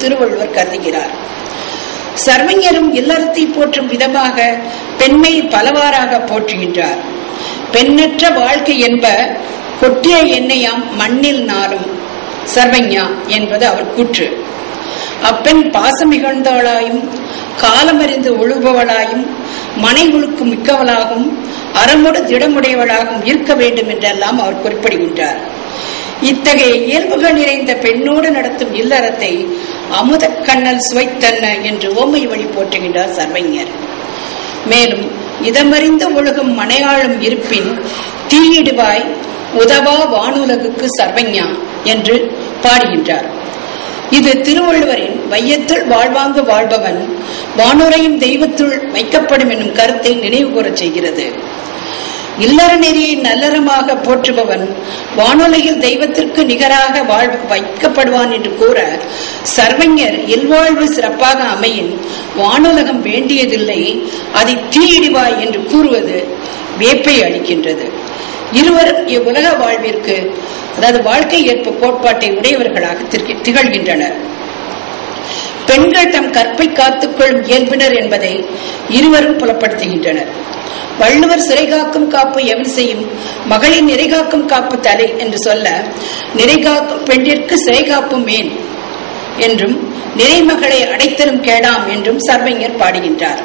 திருவள்ளுவர் கருதுகிறார். சர்வஞரும் இல்லறத்தை போற்றும் விதமாக பெண்மை பலவாறாக போற்றுகின்றார். பெண்ணற்ற வாழ்க்கை என்ப கொட்டிய எண்ணெயாம் மண்ணில் நாளும் சர்வஞா என்பது அவர் கூற்று. அப்பெண் பாசம் மிகுந்தவளாயும் காலமறிந்து ஒழுபவளாயும் மனை ஒழுக்கு மிக்கவளாகவும் அறமுடு திடமுடையவளாகவும் இருக்க வேண்டும் என்றெல்லாம் அவர் குறிப்பிடுகின்றார். இத்தகைய இயல்புகள் நிறைந்த பெண்ணோடு நடத்தும் இல்லறத்தை அமுத கண்ணல் சுவைத்தன்ன என்று ஓமை வழி போற்றுகின்றார் சர்வைஞர். மேலும் இதமறிந்து ஒழுகும் மனையாளும் இருப்பின் தீயிடுவாய் உதவா வானுலகுக்கு சர்வஞா என்று பாடுகின்றார். இது திருவள்ளுவரின் வையத்துள் வாழ்வாங்கு வாழ்பவன் வானுரையும் தெய்வத்துள் வைக்கப்படும் என்னும் கருத்தை நினைவு கூறச் செய்கிறது. இல்லற நெறியை நல்லறமாக போற்றுபவன் வானொலியில் தெய்வத்திற்கு நிகராக வாழ் வைக்கப்படுவான் என்று கூற சர்வஞர் இல்வாழ்வு சிறப்பாக அமையின். வானுலகம் வேண்டியதில்லை அதை தீயிடுவாய் என்று கூறுவது வேப்பை அளிக்கின்றது. இருவரும் இவ்வுலக வாழ்விற்கு அதாவது வாழ்க்கை ஏற்பு கோட்பாட்டை உடையவர்களாக திகழ்கின்றனர். பெண்கள் தம் கற்பை காத்துக்கொள்ளும் இயல்பினர் என்பதை இருவரும் புலப்படுத்துகின்றனர். வள்ளுவர் சிறைகாக்கும் காப்பு எவன் செய்யும்? மகளின் நிறைகாக்கும் காப்பு தலை என்று சொல்ல நிறைகாக்கும் பெண்ணிற்கு சிறைகாப்பும் ஏன்? என்றும் நிறைமகளை அடைத்தரும் கேடாம் என்றும் சர்வஞர் பாடுகின்றார்.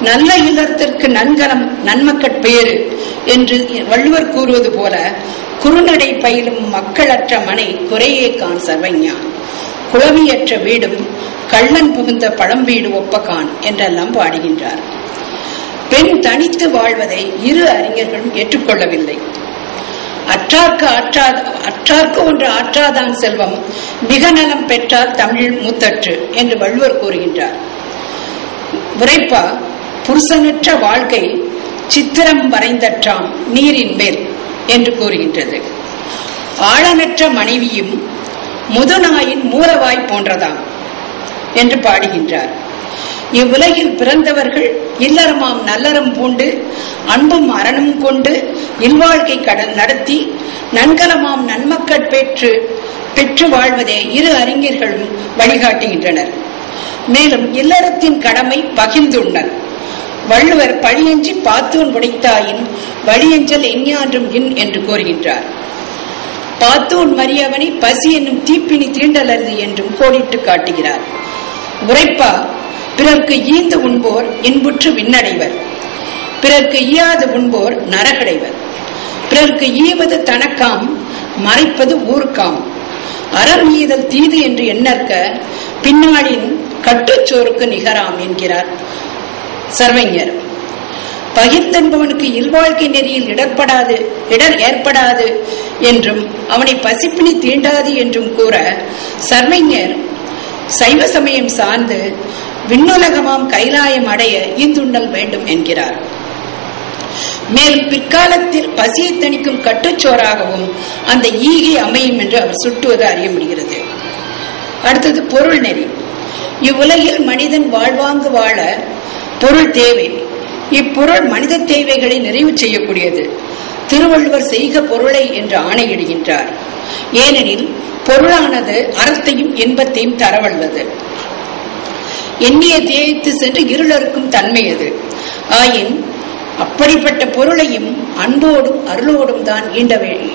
நல்ல இல்லத்திற்கு நன்கலம் நன்மக்கட் பேரு என்று வள்ளுவர் கூறுவது போல குறுநடை பயிலும் மக்களற்ற மனை குறையே கான் சர்வஞா. குளவியற்ற வீடும் கள்ளன் புகுந்த பழம் வீடு ஒப்பகான் என்றெல்லாம் பாடுகின்றார். பெண் தனித்து வாழ்வதை இரு அறிஞர்களும் ஏற்றுக்கொள்ளவில்லை. அற்றார்க்கு அற்றா அற்றார்க்கு ஒன்று ஆற்றாதான் செல்வம் மிக நலம் பெற்றால் தமிழ் மூத்தற்று என்று வள்ளுவர் கூறுகின்றார். உரைப்பா புருஷனற்ற வாழ்க்கை சித்திரம் வரைந்தற்றாம் நீரின் மேல் என்று கூறுகின்றது. ஆழனற்ற மனைவியும் முதுநாயின் மூலவாய் போன்றதாம் என்று பாடுகின்றார். இவ்வுலகில் பிறந்தவர்கள் இல்லறமாம் நல்லறம் பூண்டு அன்பும் அறனும் கொண்டு இல்வாழ்க்கை கடல் நடத்தி நன்கலமாம் நன்மக்கள் பெற்று பெற்று வாழ்வதே இரு அறிஞர்களும் வழிகாட்டுகின்றனர். மேலும் இல்லறத்தின் கடமை பகிர்ந்துள்ளனர் வள்ளுவர் பழியஞ்சி பாத்தூன் உடைத்தாயின் வழியஞ்சல் எஞ்ஞான்றும் இன் என்று கூறுகின்றார். பாத்தூன் மரியவனை பசி என்னும் தீப்பினி தீண்டலருது என்றும் கோடிட்டு காட்டுகிறார். உரைப்பா பிறர்க்கு ஈந்து உண்போர் இன்புற்று விண்ணடைவர். பிறர்க்கு ஈயாது உண்போர் நரகடைவர். பிறர்க்கு ஈவது தனக்காம் மறைப்பது ஊருக்காம். அறம் ஈதல் தீது என்று எண்ணற்க பின்னாளின் கட்டுச்சோருக்கு நிகராம் என்கிறார் சர்வஞர். பகிர்ந்தென்பவனுக்கு இல்வாழ்க்கை நெறியில் இடர்படாது இடர் ஏற்படாது என்றும் அவனை பசிப்பினி தீண்டாது என்றும் கூற சர்வஞர் சைவ சமயம் சார்ந்து விண்ணுலகமாம் கைலாயம் அடைய ஈந்துண்டல் வேண்டும் என்கிறார். மேலும் பிற்காலத்தில் பசியை தணிக்கும் கட்டுச்சோறாகவும் அந்த ஈகை அமையும் என்று அவர் சுட்டுவது அறிய முடிகிறது. அடுத்தது பொருள் நெறி. இவ்வுலகில் மனிதன் வாழ்வாங்கு வாழ பொருள் தேவை. இப்பொருள் மனித தேவைகளை நிறைவு செய்யக்கூடியது. திருவள்ளுவர் செய்க பொருளை என்று ஆணையிடுகின்றார். ஏனெனில் பொருளானது அறத்தையும் இன்பத்தையும் தரவல்லது. எண்ணிய தேய்த்து சென்று இருளறுக்கும் தன்மை அது. ஆயின் அப்படிப்பட்ட பொருளையும் அன்போடும் அருளோடும் தான்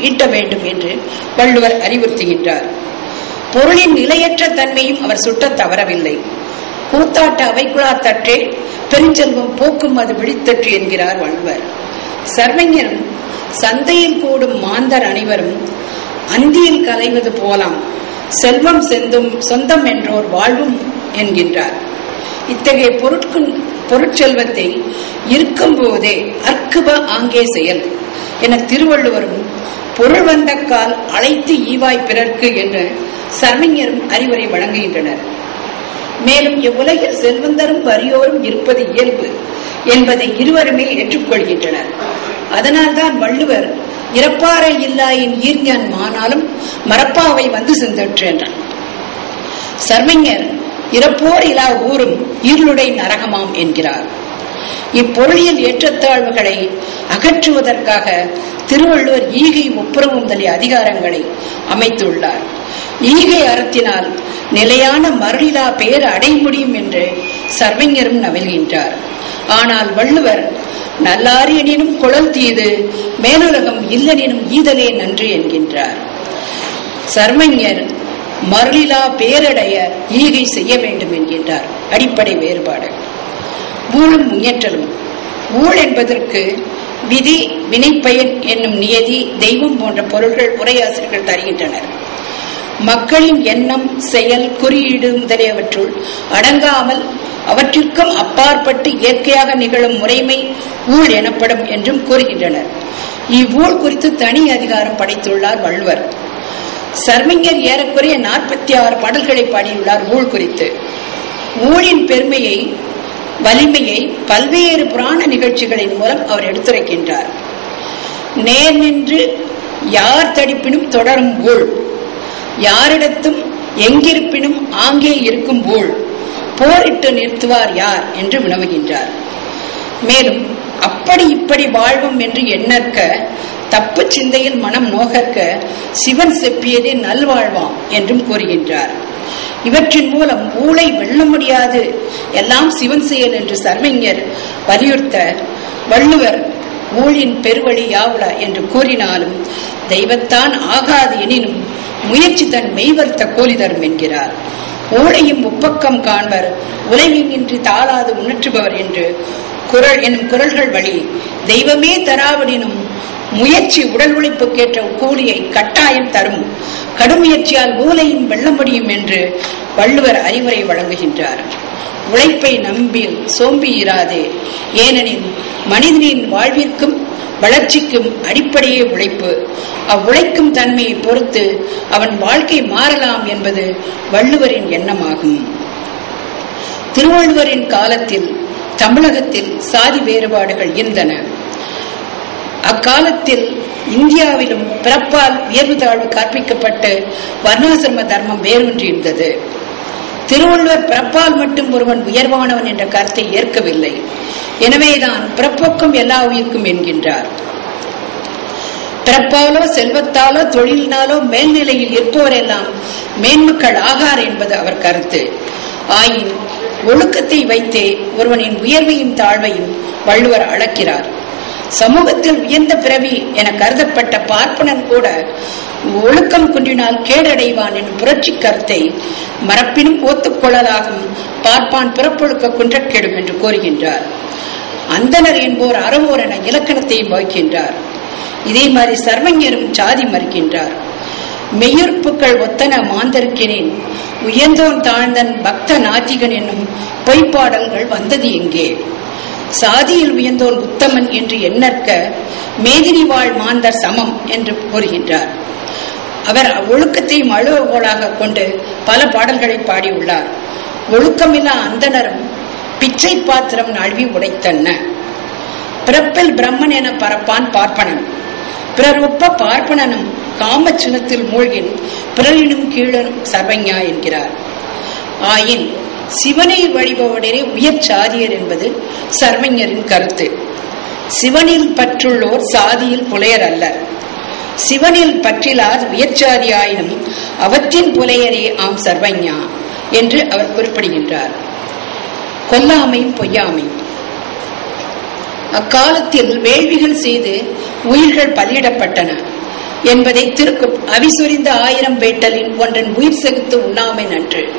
ஈட்ட வேண்டும் என்று வள்ளுவர் அறிவுறுத்துகின்றார். பொருளின் நிலையற்ற தன்மையும் அவர் சுட்டத் தவறவில்லை. கூத்தாட்ட அவைக்குழார் தற்றே பெருஞ்செல்வம் போக்கும் அது விழித்தற்று என்கிறார் வள்ளுவர். சர்வஞரும் சந்தையில் கூடும் மாந்தர் அனைவரும் அந்தியில் கலைவது போலாம். செல்வம் செந்தும் சொந்தம் என்றோர் வாழ்வும் என்கின்றார். இத்தகைய பொருட்கள் பொருட்செல்வத்தை இருக்கும் போதே அற்குப ஆங்கே செயல். என திருவள்ளுவரும் பொருள் வந்த கால் அழைத்து ஈவாய் பிறர்க்கு என்று சர்வஞரும் அறிவுரை வழங்குகின்றனர். மேலும் இவ்வுலகில் செல்வந்தரும் வறியோரும் இருப்பது இயல்பு என்பதை இருவருமே ஏற்றுக்கொள்கின்றனர். அதனால்தான் வள்ளுவர் இறப்பாறை இல்லாயின் ஈர்ஞான் மானாலும் மரப்பாவை வந்து சென்றற்று என்றார். சர்வஞர் இறப்போர் இலா ஊரும் இருளுடை நரகமாம் என்கிறார். இப்பொருளியல் ஏற்றத்தாழ்வுகளை அகற்றுவதற்காக திருவள்ளுவர் ஈகை ஒப்புரவும் முதலிய அதிகாரங்களை அமைத்துள்ளார். ஈகை அறத்தினால் நிலையான மருளிலா பேர் அடைய முடியும் என்று சர்வஞரும் நவல்கின்றார் ஆனால் வள்ளுவர் நல்லாரியனினும் குழல் தீது மேலுலகம் இல்லனினும் ஈதலே நன்று என்கின்றார். சர்வஞர் மருளிலா பேரடைய ஈகை செய்ய வேண்டும் என்கின்றார். அடிப்படை வேறுபாடு. ஊழும் முயற்றலும் ஊழ் என்பதற்கு விதி வினைப்பயன் என்னும் நியதி தெய்வம் போன்ற பொருள்கள் உரையாசிரியர்கள் தருகின்றனர். மக்களின் எண்ணம் செயல் குறியீடு முதலியவற்றுள் அடங்காமல் அவற்றிற்கும் அப்பாற்பட்டு இயற்கையாக நிகழும் முறைமை ஊழ் எனப்படும் என்றும் கூறுகின்றனர். இவ்வூழ் குறித்து தனி அதிகாரம் படைத்துள்ளார் வள்ளுவர். சர்மிங்கர் ஏறக்குறைய நாற்பத்தி ஆறு பாடல்களை பாடியுள்ளார் ஊழ் குறித்து. ஊழின் பெருமையை வலிமையை பல்வேறு புராண நிகழ்ச்சிகளின் மூலம் அவர் எடுத்துரைக்கின்றார். நேர் நின்று யார் தடிப்பினும் தொடரும் ஊழ். யாரிடத்தும் எங்கிருப்பினும் ஆங்கே இருக்கும் ஊழ். போரிட்டு நிறுத்துவார் யார்? என்று வினவுகின்றார். மேலும் அப்படி இப்படி வாழ்வும் என்று எண்ணற்க தப்பு சிந்தையில் மனம் நோகற்க சிவன் செப்பியதே நல்வாழ்வாம் என்றும் கூறுகின்றார். இவற்றின் மூலம் ஊழை வெல்ல முடியாது. எல்லாம் சிவன் செயல் என்று சர்மஞர் வலியுறுத்த வள்ளுவர் ஊழின் பெருவழி யாவுல என்று கூறினாலும் தெய்வத்தான் ஆகாது எனினும் முயற்சி தன் மெய்வர்த்த கோலிதரும் என்கிறார். ஊழையும் உப்பக்கம் காண்பர் உலகின்றி தாளாது உணற்றுபவர் என்று குரல் எனும் குரல்கள் வழி தெய்வமே தராவிடினும் முயற்சி உடல் உழைப்புக்கேற்ற கூலியை கட்டாயம் தரும். கடுமுயற்சியால் ஊலையும் வெல்ல முடியும் என்று வள்ளுவர் அறிவுரை வழங்குகின்றார். உழைப்பை நம்பி சோம்பி இராதே. ஏனெனில் மனிதனின் வாழ்விற்கும் வளர்ச்சிக்கும் அடிப்படையே உழைப்பு. அவ்வுழைக்கும் தன்மையை பொறுத்து அவன் வாழ்க்கை மாறலாம் என்பது வள்ளுவரின் எண்ணமாகும். திருவள்ளுவரின் காலத்தில் தமிழகத்தில் சாதி வேறுபாடுகள் இருந்தன. அக்காலத்தில் இந்தியாவிலும் பிறப்பால் உயர்வு தாழ்வு கற்பிக்கப்பட்டு வர்ணாசிரம தர்மம் வேரூன்றியிருந்தது திருவள்ளுவர் பிறப்பால் மட்டும் ஒருவன் உயர்வானவன் என்ற கருத்தை ஏற்கவில்லை. எனவேதான் பிறப்போக்கும் எல்லா உயிர்க்கும் என்கின்றார். பிறப்பாலோ செல்வத்தாலோ தொழிலினாலோ மேல்நிலையில் இருப்பவரெல்லாம் மேன்மக்கள் ஆகார் என்பது அவர் கருத்து. ஆயின் ஒழுக்கத்தை வைத்தே ஒருவனின் உயர்வையும் தாழ்வையும் வள்ளுவர் அளக்கிறார். சமூகத்தில் உயர்ந்த பிறவி என கருதப்பட்ட பார்ப்பனன் கூட ஒழுக்கம் குன்றினால் கேடடைவான் எனும் புரட்சி கருத்தை மரப்பினும் ஒத்துக்கொள்ளலாகும் பார்ப்பான் பிறப்பொழுக்க குன்றக்கெடும் என்று கூறுகின்றார். அந்தனர் என்போர் அறவோர் என இலக்கணத்தையும் வகிக்கின்றார். இதே மாதிரி சர்வஞரும் சாதி மறுக்கின்றார். மெய்யுறுப்புகள் ஒத்தன மாந்தருக்கினேன் உயர்ந்தோன் தாழ்ந்தன் பக்த நாத்திகன் என்னும் பொய்ப்பாடல்கள் வந்தது எங்கே? சாதியில் உயர்ந்தோர் உத்தமன் என்று எண்ணற்க மேதினி வாழ் மாந்தர் சமம் என்று கூறுகின்றார். அவர் ஒழுக்கத்தையும் அழுவகோளாக கொண்டு பல பாடல்களை பாடியுள்ளார். ஒழுக்கமில்லா அந்தனரும் பிச்சை பாத்திரம் நழுவி உடைத்தன்ன. பிறப்பில் பிரம்மன் என பரப்பான் பார்ப்பனன். பிறர் ஒப்ப பார்ப்பனனும் காமச்சினத்தில் மூழ்கின் பிறரினும் கீழனும் சர்வஞா என்கிறார். ஆயின் சிவனை வழிபவனரே உயர் சாதியர் என்பது சர்வஞரின் கருத்து. சிவனில் பற்றுள்ளோர் சாதியில் புலையர் அல்லர். சிவனில் பற்றிலார் உயர்ச்சாதியாயினும் அவற்றின் புலையரே ஆம் சர்வஞா என்று அவர் குறிப்பிடுகின்றார். கொல்லாமை பொய்யாமை. அக்காலத்தில் வேள்விகள் செய்து உயிர்கள் பலியிடப்பட்டன என்பதை திருக்கு அவிசுரிந்த ஆயிரம் வேட்டலின் ஒன்றன் உயிர் செகுத்து உண்ணாமை நன்று.